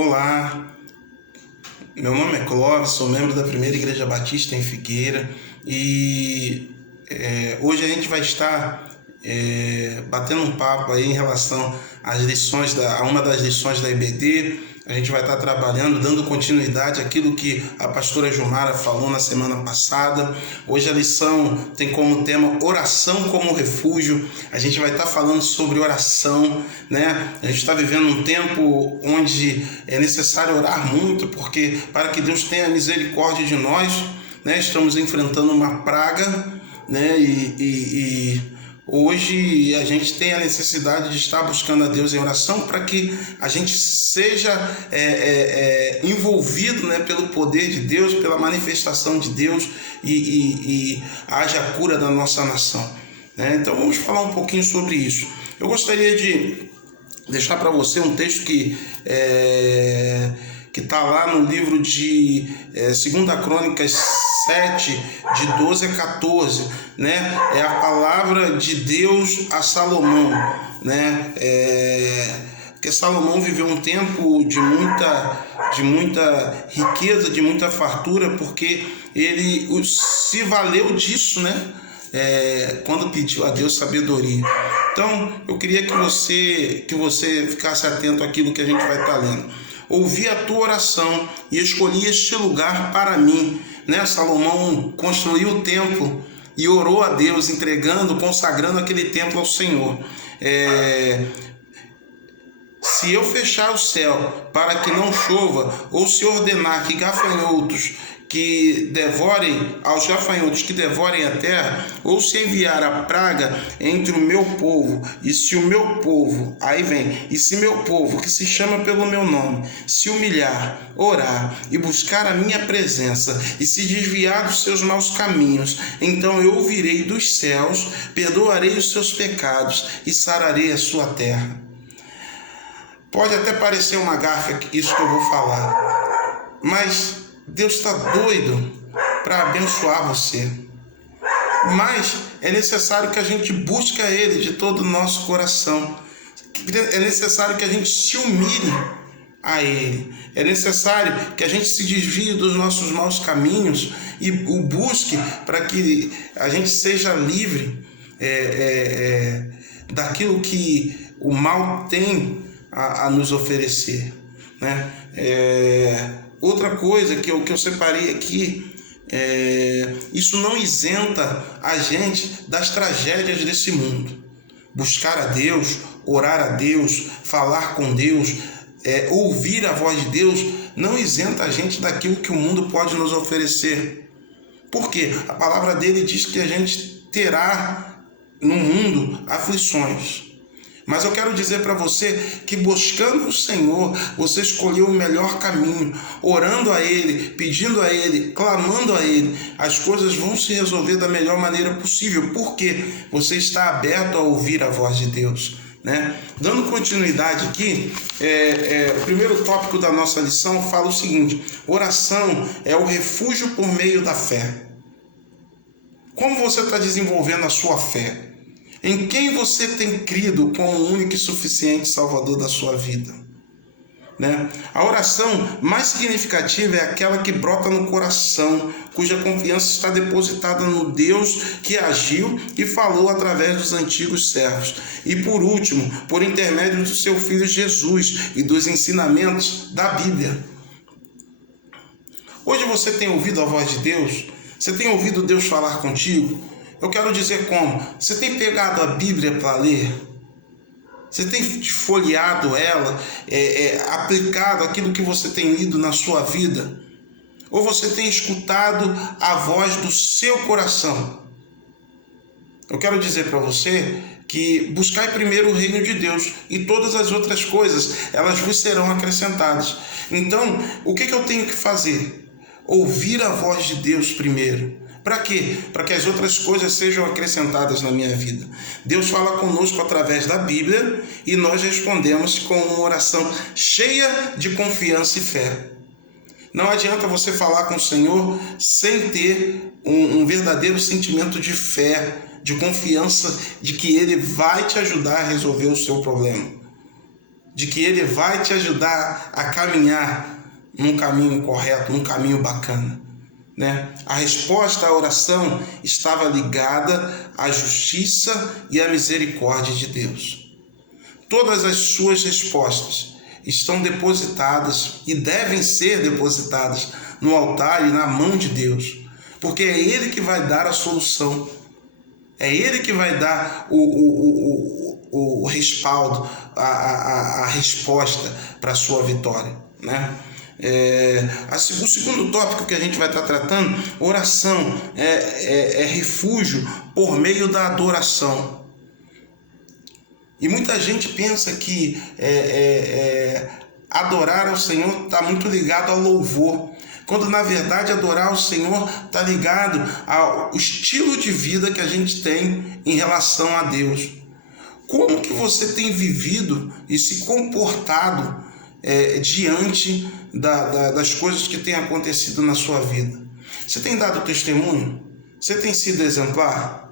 Olá, meu nome é Clóvis, sou membro da Primeira Igreja Batista em Figueira e hoje a gente vai estar batendo um papo aí em relação às lições a uma das lições da IBD. A gente vai estar trabalhando, dando continuidade àquilo que a pastora Jumara falou na semana passada. Hoje a lição tem como tema oração como refúgio. A gente vai estar falando sobre oração, né? A gente está vivendo um tempo onde é necessário orar muito, porque para que Deus tenha misericórdia de nós, né? Estamos enfrentando uma praga, né? E hoje a gente tem a necessidade de estar buscando a Deus em oração para que a gente seja envolvido, né, pelo poder de Deus, pela manifestação de Deus e haja a cura da nossa nação, né? Então vamos falar um pouquinho sobre isso. Eu gostaria de deixar para você um texto que está lá no livro de 2 Crônicas 7, de 12 a 14, né? É a palavra de Deus a Salomão, né? Porque Salomão viveu um tempo de muita riqueza, de muita fartura, porque ele se valeu disso, né? Quando pediu a Deus sabedoria. Então, eu queria que você ficasse atento àquilo que a gente vai estar lendo. Ouvi a tua oração e escolhi este lugar para mim, né? Salomão construiu o templo e orou a Deus, consagrando aquele templo ao Senhor. Se eu fechar o céu para que não chova, ou se ordenar que gafanhotos que devorem a terra, ou se enviar a praga entre o meu povo, e se meu povo que se chama pelo meu nome, se humilhar, orar e buscar a minha presença e se desviar dos seus maus caminhos, então eu ouvirei dos céus, perdoarei os seus pecados e sararei a sua terra. Pode até parecer uma gafe isso que eu vou falar, mas Deus está doido para abençoar você. Mas é necessário que a gente busque a Ele de todo o nosso coração. É necessário que a gente se humilhe a Ele. É necessário que a gente se desvie dos nossos maus caminhos e o busque para que a gente seja livre daquilo que o mal tem a nos oferecer, né? Outra coisa que eu separei aqui, isso não isenta a gente das tragédias desse mundo. Buscar a Deus, orar a Deus, falar com Deus, ouvir a voz de Deus, não isenta a gente daquilo que o mundo pode nos oferecer. Por quê? A palavra dele diz que a gente terá no mundo aflições. Mas eu quero dizer para você que buscando o Senhor, você escolheu o melhor caminho, orando a Ele, pedindo a Ele, clamando a Ele, as coisas vão se resolver da melhor maneira possível, porque você está aberto a ouvir a voz de Deus, né? Dando continuidade aqui, o primeiro tópico da nossa lição fala o seguinte: oração é o refúgio por meio da fé. Como você está desenvolvendo a sua fé? Em quem você tem crido como o único e suficiente Salvador da sua vida, né? A oração mais significativa é aquela que brota no coração, cuja confiança está depositada no Deus que agiu e falou através dos antigos servos. E por último, por intermédio do seu Filho Jesus e dos ensinamentos da Bíblia. Hoje você tem ouvido a voz de Deus? Você tem ouvido Deus falar contigo? Eu quero dizer como. Você tem pegado a Bíblia para ler? Você tem folheado ela, aplicado aquilo que você tem lido na sua vida? Ou você tem escutado a voz do seu coração? Eu quero dizer para você que buscai primeiro o reino de Deus e todas as outras coisas, elas vos serão acrescentadas. Então, o que eu tenho que fazer? Ouvir a voz de Deus primeiro. Para quê? Para que as outras coisas sejam acrescentadas na minha vida. Deus fala conosco através da Bíblia e nós respondemos com uma oração cheia de confiança e fé. Não adianta você falar com o Senhor sem ter um verdadeiro sentimento de fé, de confiança de que Ele vai te ajudar a resolver o seu problema. de que Ele vai te ajudar a caminhar num caminho correto, num caminho bacana, né? A resposta à oração estava ligada à justiça e à misericórdia de Deus. Todas as suas respostas estão depositadas e devem ser depositadas no altar e na mão de Deus, porque é Ele que vai dar a solução, é Ele que vai dar o respaldo, a resposta para a sua vitória, né? O segundo tópico que a gente vai estar tratando, oração é refúgio por meio da adoração. E muita gente pensa que adorar ao Senhor está muito ligado ao louvor, quando na verdade adorar ao Senhor está ligado ao estilo de vida que a gente tem em relação a Deus. Como que você tem vivido e se comportado diante das coisas que têm acontecido na sua vida? Você tem dado testemunho? Você tem sido exemplar?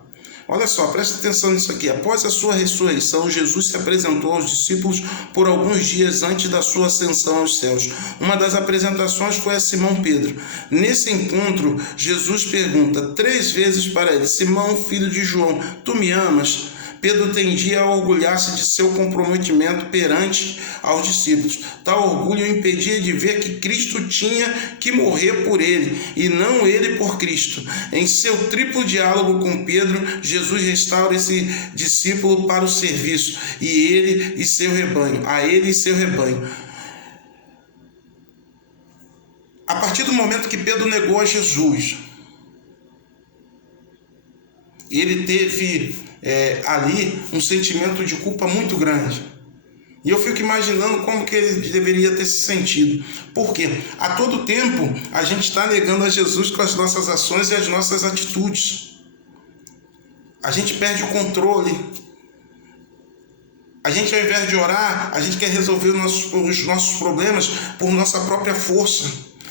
Olha só, presta atenção nisso aqui. Após a sua ressurreição, Jesus se apresentou aos discípulos por alguns dias antes da sua ascensão aos céus. Uma das apresentações foi a Simão Pedro. Nesse encontro, Jesus pergunta 3 vezes para ele: Simão, filho de João, tu me amas? Pedro tendia a orgulhar-se de seu comprometimento perante aos discípulos. Tal orgulho o impedia de ver que Cristo tinha que morrer por ele, e não ele por Cristo. Em seu triplo diálogo com Pedro, Jesus restaura esse discípulo para o serviço, a ele e seu rebanho. A partir do momento que Pedro negou a Jesus, ele teve ali um sentimento de culpa muito grande. E eu fico imaginando como que ele deveria ter se sentido. Porque a todo tempo a gente está negando a Jesus com as nossas ações e as nossas atitudes. A gente perde o controle. A gente, ao invés de orar, a gente quer resolver os nossos problemas por nossa própria força,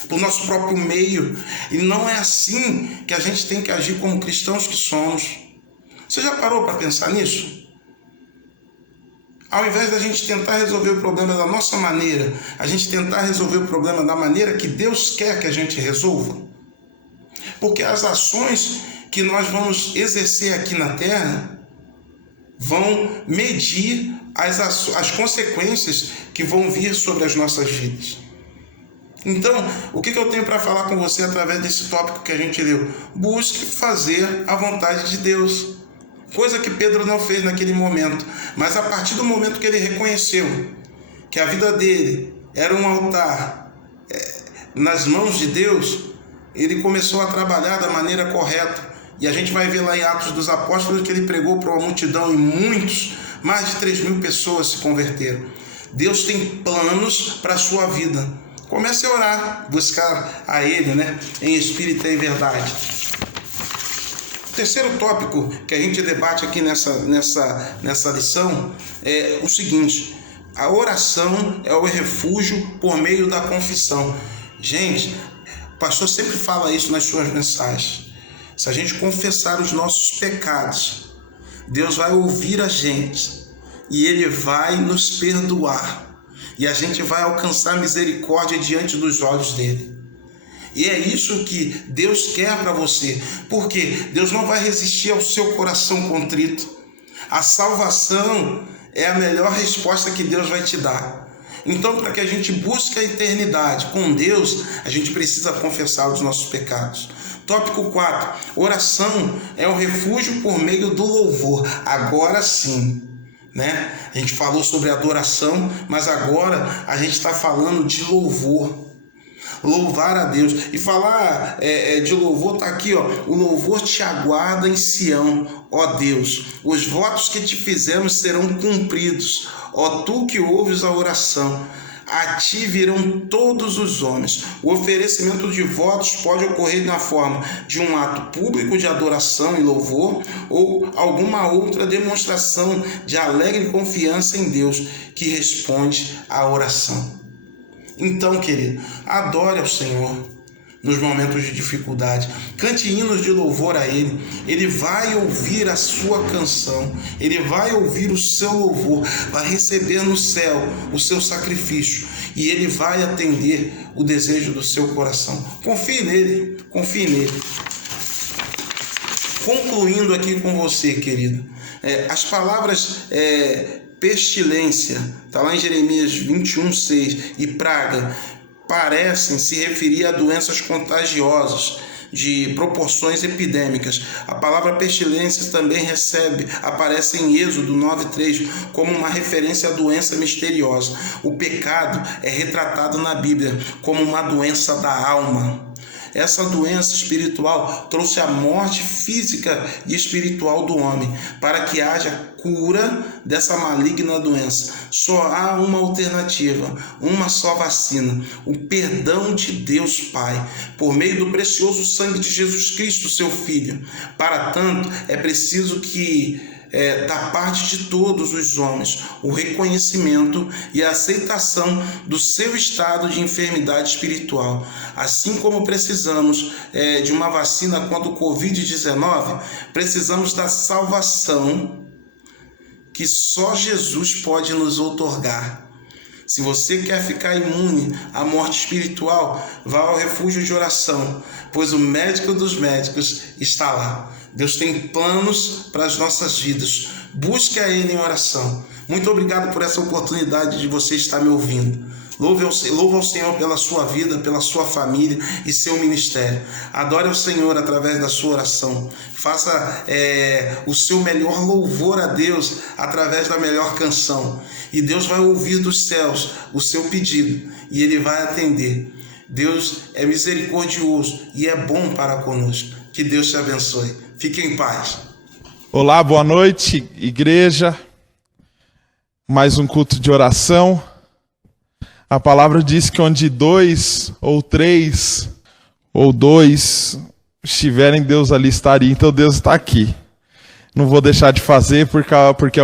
por nosso próprio meio. E não é assim que a gente tem que agir como cristãos que somos. Você já parou para pensar nisso? Ao invés da gente tentar resolver o problema da nossa maneira, a gente tentar resolver o problema da maneira que Deus quer que a gente resolva. Porque as ações que nós vamos exercer aqui na terra vão medir as consequências que vão vir sobre as nossas vidas. Então, o que eu tenho para falar com você através desse tópico que a gente leu? Busque fazer a vontade de Deus. Coisa que Pedro não fez naquele momento. Mas a partir do momento que ele reconheceu que a vida dele era um altar nas mãos de Deus, ele começou a trabalhar da maneira correta. E a gente vai ver lá em Atos dos Apóstolos que ele pregou para uma multidão e mais de 3.000 pessoas se converteram. Deus tem planos para a sua vida. Comece a orar, buscar a Ele, né, em espírito e em verdade. O terceiro tópico que a gente debate aqui nessa lição é o seguinte: a oração é o refúgio por meio da confissão. Gente, o pastor sempre fala isso nas suas mensagens. Se a gente confessar os nossos pecados, Deus vai ouvir a gente e Ele vai nos perdoar. E a gente vai alcançar misericórdia diante dos olhos dele. E é isso que Deus quer para você, porque Deus não vai resistir ao seu coração contrito. A salvação é a melhor resposta que Deus vai te dar. Então, para que a gente busque a eternidade com Deus, a gente precisa confessar os nossos pecados. Tópico 4. Oração é o refúgio por meio do louvor. Agora sim, né? A gente falou sobre adoração, mas agora a gente está falando de louvor. Louvar a Deus. E falar de louvor está aqui, ó. O louvor te aguarda em Sião, ó Deus. Os votos que te fizemos serão cumpridos, ó tu que ouves a oração. A ti virão todos os homens. O oferecimento de votos pode ocorrer na forma de um ato público de adoração e louvor ou alguma outra demonstração de alegre confiança em Deus que responde à oração. Então, querido, adore ao Senhor. nos momentos de dificuldade. Cante hinos de louvor a Ele. Ele vai ouvir a sua canção, Ele vai ouvir o seu louvor, vai receber no céu o seu sacrifício e Ele vai atender o desejo do seu coração. Confie nele, confie nele. Concluindo aqui com você, querido, as palavras pestilência, está lá em Jeremias 21:6, e praga, parecem se referir a doenças contagiosas de proporções epidêmicas. A palavra pestilência também aparece em Êxodo 9:3 como uma referência à doença misteriosa. O pecado é retratado na Bíblia como uma doença da alma. Essa doença espiritual trouxe a morte física e espiritual do homem. Para que haja cura dessa maligna doença, só há uma alternativa, uma só vacina: o perdão de Deus Pai, por meio do precioso sangue de Jesus Cristo, seu Filho. Para tanto, é preciso que da parte de todos os homens, o reconhecimento e a aceitação do seu estado de enfermidade espiritual. Assim como precisamos de uma vacina contra o Covid-19, precisamos da salvação que só Jesus pode nos outorgar. Se você quer ficar imune à morte espiritual, vá ao refúgio de oração, pois o médico dos médicos está lá. Deus tem planos para as nossas vidas. Busque a Ele em oração. Muito obrigado por essa oportunidade de você estar me ouvindo. Louve ao Senhor pela sua vida, pela sua família e seu ministério. Adore ao Senhor através da sua oração. Faça o seu melhor louvor a Deus através da melhor canção. E Deus vai ouvir dos céus o seu pedido e Ele vai atender. Deus é misericordioso e é bom para conosco. Que Deus te abençoe. Fique em paz. Olá, boa noite, igreja. Mais um culto de oração. A palavra diz que onde 2 ou 3 ou 2 estiverem, Deus ali estaria. Então Deus está aqui. Não vou deixar de fazer porque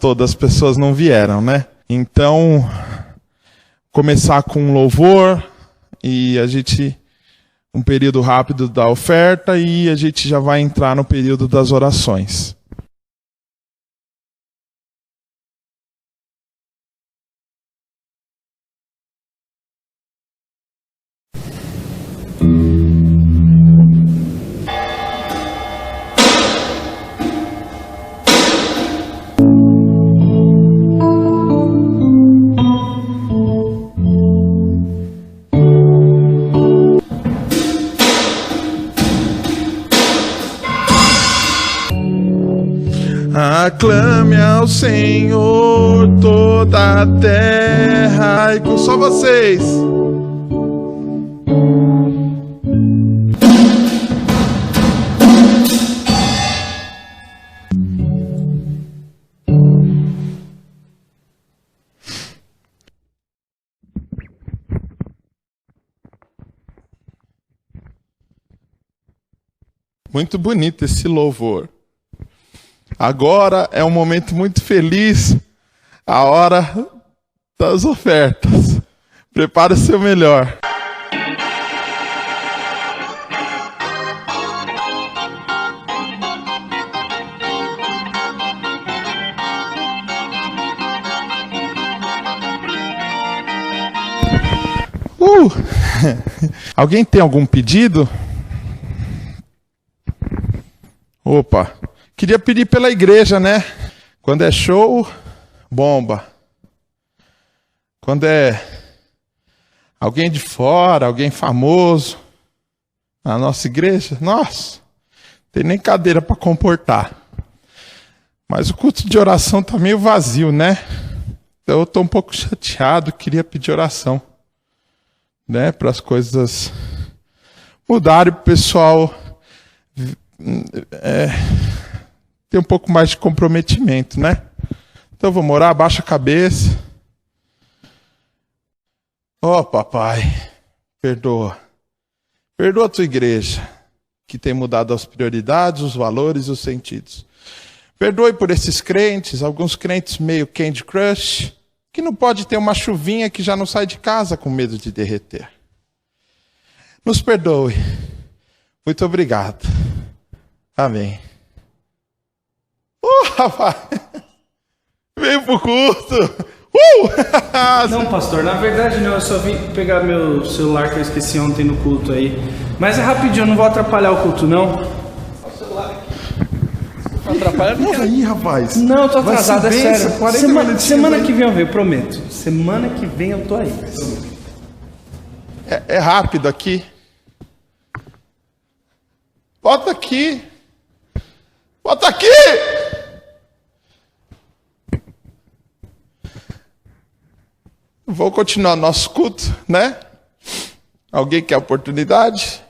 todas as pessoas não vieram, né? Então, começar com um louvor e um período rápido da oferta e a gente já vai entrar no período das orações. Aclame ao Senhor toda a terra. E com só vocês. Muito bonito esse louvor. Agora é um momento muito feliz, a hora das ofertas. Prepare o seu melhor. Alguém tem algum pedido? Opa! Queria pedir pela igreja, né? Quando é show, bomba. Quando é alguém de fora, alguém famoso, na nossa igreja, nossa, tem nem cadeira para comportar. Mas o culto de oração tá meio vazio, né? Então eu tô um pouco chateado, queria pedir oração, né? Para as coisas mudarem, o pessoal ter um pouco mais de comprometimento, né? Então vamos orar, abaixa a cabeça. Ó, papai, perdoa. Perdoa a tua igreja, que tem mudado as prioridades, os valores e os sentidos. Perdoe por esses crentes, alguns crentes meio Candy Crush, que não pode ter uma chuvinha que já não sai de casa com medo de derreter. nos perdoe. Muito obrigado. Amém. Rapaz! Veio pro culto! Não, pastor, na verdade não, eu só vim pegar meu celular que eu esqueci ontem no culto aí. Mas é rapidinho, eu não vou atrapalhar o culto, não. O celular aqui. Não atrapalha? Não, aí, rapaz. Não, eu tô atrasado, é sério. Semana aí. que vem eu venho, prometo. Semana que vem eu tô aí. É rápido aqui. Bota aqui. Bota aqui! Vou continuar nosso culto, né? Alguém quer oportunidade?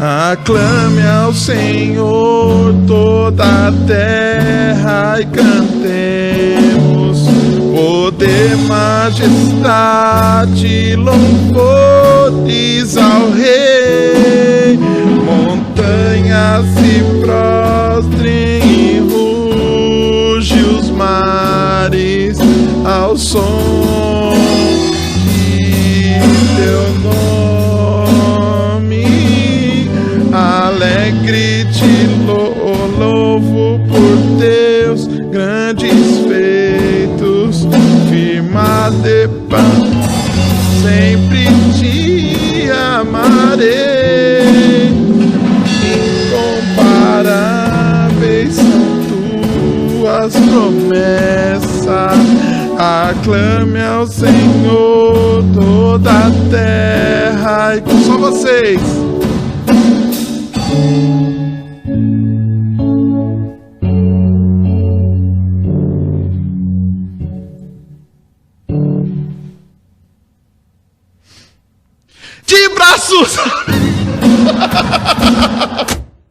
Aclame ao Senhor toda a terra e cantemos poder, majestade, louvores ao Rei. Montanhas se prostrem e ruge os mares ao som de teu nome. Alegre te louvo por teus grandes feitos, firma de paz, sempre te amarei. Incomparáveis são tuas promessas, aclame ao Senhor toda a terra. E com só vocês. De braços